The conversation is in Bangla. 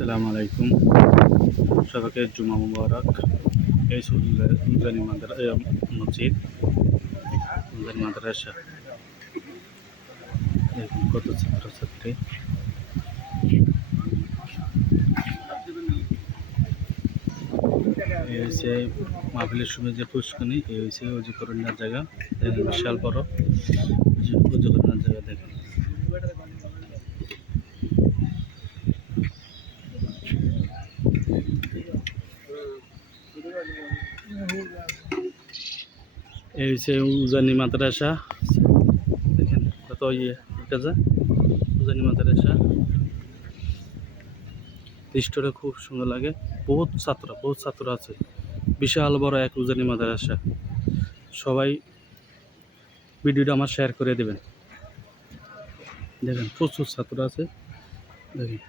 আসসালামু আলাইকুম। সবাইকে জুমা মুবারক। এই উজানি মসজিদ, উজানি মাদ্রাসা। দেখুন কত ছাত্রছাত্রী। এই হচ্ছে মাহফিলের সময় যে পুষ্কনি, এই হচ্ছে উজু করণের জায়গা। দেখেন বিশাল বড় উজু করণের জায়গা। দেখেন এই হচ্ছে উজানি মাদ্রাসা। দেখেন কত দেখা যায় উজানি মাদ্রাসা। দৃশ্যটা খুব সুন্দর লাগে। বহুত ছাত্র আছে। বিশাল বড় এক উজানি মাদ্রাসা। সবাই ভিডিওটা আমার শেয়ার করে দেবেন। দেখেন প্রচুর ছাত্র আছে। দেখেন